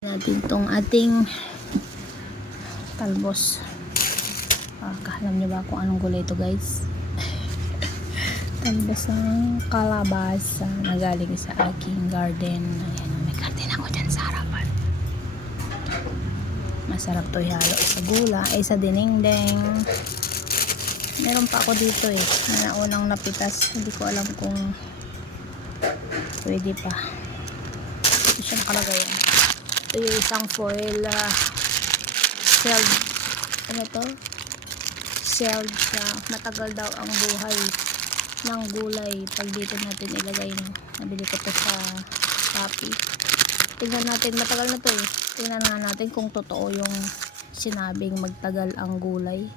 Natin tong ating talbos. Alam nyo ba kung anong gulay ito, guys? Talbos ng kalabasa na galing sa aking garden. Ayan, may garden ako dyan sa harapan. Masarap to ihalo sa gula, sa dinengdeng. Meron pa ako dito na naunang napitas. Hindi ko alam kung pwede pa. Ito siya nakalagay. Ito yung isang foil shelled, shelled na matagal daw ang buhay ng gulay pag dito natin ilagay. Nabili ko to sa Shopee. Tingnan natin, matagal na to tingnan nga natin kung totoo yung sinabing magtagal ang gulay,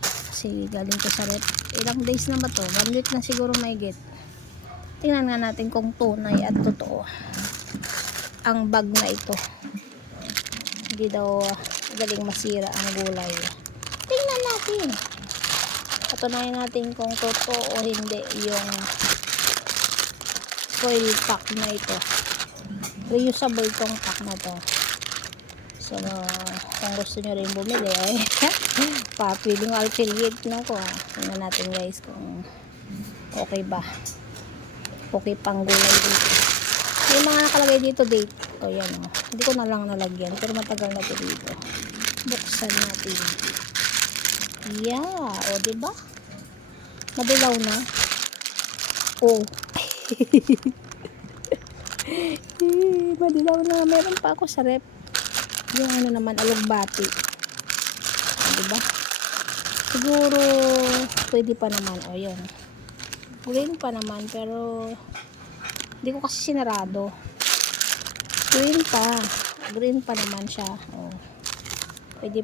kasi galing to sa rep. Ilang days na ba to? 1 week na siguro mahigit. Tingnan nga natin kung tunay at totoo ang bag na ito. Hindi daw galing masira ang gulay. Tingnan natin. Patunayan natin kung totoo o hindi yung foil pack na ito. Reusable tong pack na to. So, kung gusto nyo rin bumili papiling affiliate na ko. Tingnan natin, guys, kung okay ba. Okay pang gulay dito. Yung mga nakalagay dito date. O yan o. Hindi ko na lang nalagyan. Pero matagal na ito dito. Buksan natin. Yeah. O diba? Madilaw na. O. Madilaw na. Meron pa ako sa rep. Yung ano naman, alugbati. O diba? Siguro pwede pa naman. O yun. Green pa naman. Pero hindi ko kasi sinarado. Green pa naman siya. Oh. Pwede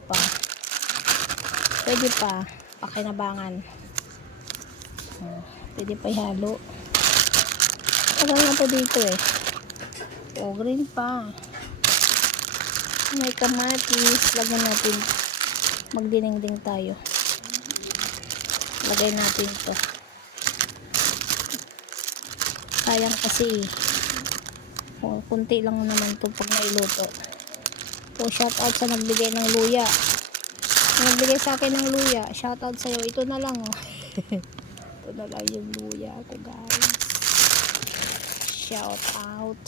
pa pakinabangan. Oh. Pwede pa ihalo. Tagal na to dito Oh, green pa. May kamatis. Lagyan natin. Magdinengdeng tayo. Lagay natin ito. Sayang kasi kunti lang naman ito pag nailuto. So, shout out sa nagbigay ng luya. Nagbigay sa akin ng luya. Shout out sa'yo. Ito na lang ito na lang yung luya ko, guys. Shout out.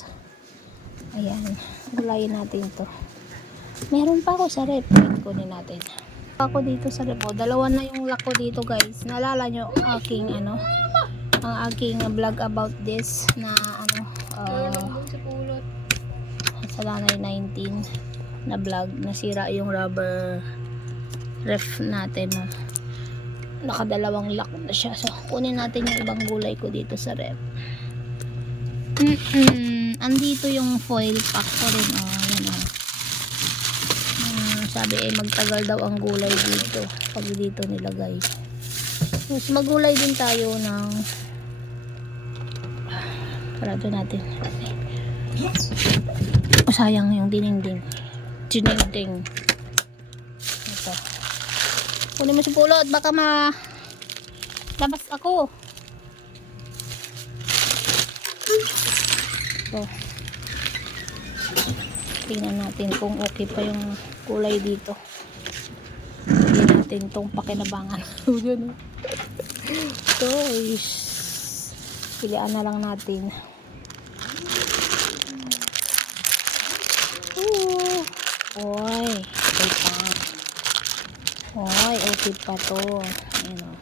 Ayan. Gulayin natin to. Meron pa ako sa rep. Kunin natin. Ako dito sa rep. Dalawa na yung lako dito, guys. Naalala nyo aking ang aking vlog about this na sa Lanay 19 na vlog, nasira yung rubber ref natin. Nakadalawang lock na siya. So kunin natin yung ibang gulay ko dito sa ref. Andito yung foil pack ko rin. Sabi magtagal daw ang gulay dito pag dito nilagay. Mas magulay din tayo ng parado natin. Sayang yung dinengdeng. Ito. Kunin mo si pulot, baka labas ako. Ito. Tingnan natin kung okay pa yung kulay dito. Tingnan natin itong pakinabangan. Ito is pilian na lang natin. Oy, okay pa. Oy, okay pa to. Ayan o.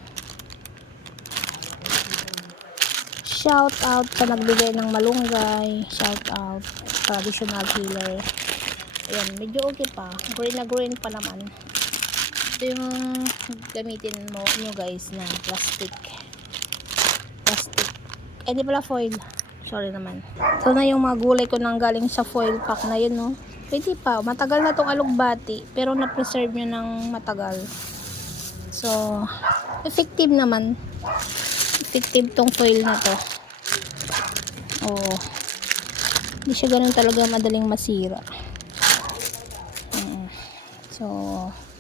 Shout out sa nagbigay ng malunggay. Shout out traditional healer. Ayan, medyo okay pa. Green na green pa naman. Ito yung gamitin mo nyo, guys, na plastic. Hindi pala foil. Sorry naman. Ito na yung mga gulay ko nang galing sa foil pack na yun, no. Pwede pa. Matagal na tong alugbati. Pero na-preserve nyo ng matagal. So, effective naman. Effective tong foil na to. Oo. Hindi siya ganun talaga madaling masira. So,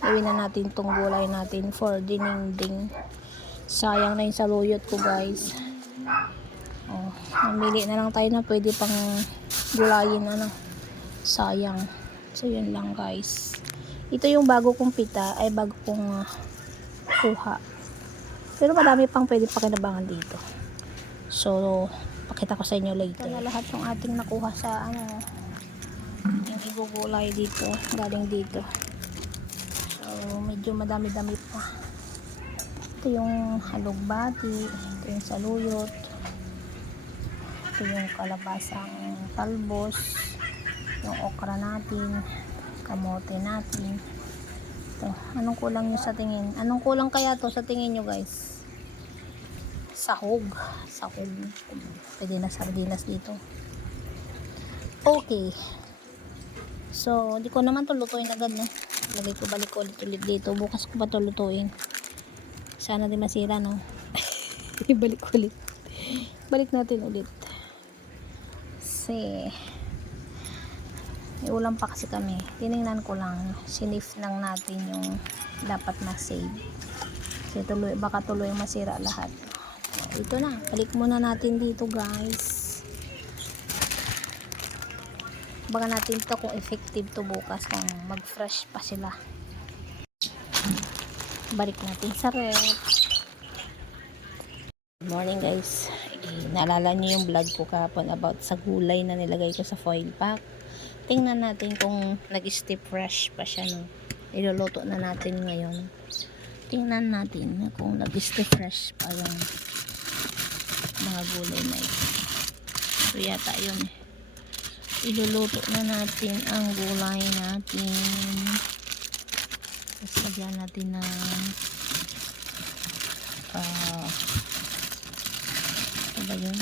gawin na natin tong gulay natin for dinengdeng. Sayang na yung saluyot ko, guys. Mamili na lang tayo na pwede pang gulayin sayang. So yun lang guys, ito yung bago kong pita, ay bago kong kuha, pero marami pang pwede pakinabangan dito. So pakita ko sa inyo later. Ito na lahat yung ating nakuha sa yung igugulay dito, galing dito. So medyo madami-dami pa. Ito yung halugbati, ito yung saluyot, ito yung kalabasang talbos, yung okra natin, kamote natin. Ito, anong kulang nyo sa tingin? Anong kulang kaya to sa tingin nyo guys? Sahog. Pwede na sardinas dito. Okay. So, di ko naman to lutuin agad, no? Lagay ko balik ulit dito. Bukas ko pa to lutuin. Sana di masira, no? Ibalik ulit. Balik natin ulit. Kasi may ulam pa kasi kami. Tinignan ko lang. Sinif lang natin yung dapat na-save. Kasi baka tuloy masira lahat. So, ito na. Balik muna natin dito guys. Baka natin ito kung effective to bukas. Kung mag-fresh pa sila. Balik natin sa rep. Good morning guys. Naalala niyo yung vlog ko kahapon about sa gulay na nilagay ko sa foil pack. Tingnan natin kung nag-stay fresh pa siya, no? Iluluto na natin ngayon. Tingnan natin kung nag-stay fresh pa yung mga gulay na ito. So yata yun. Iluluto na natin ang gulay natin. Tapos lagyan natin ng ano ba yun?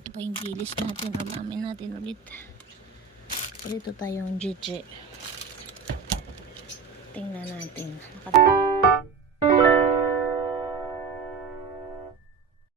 Ito pa yung gilis natin. Umamin natin ulit. Prito tayong jeje. Tingnan natin.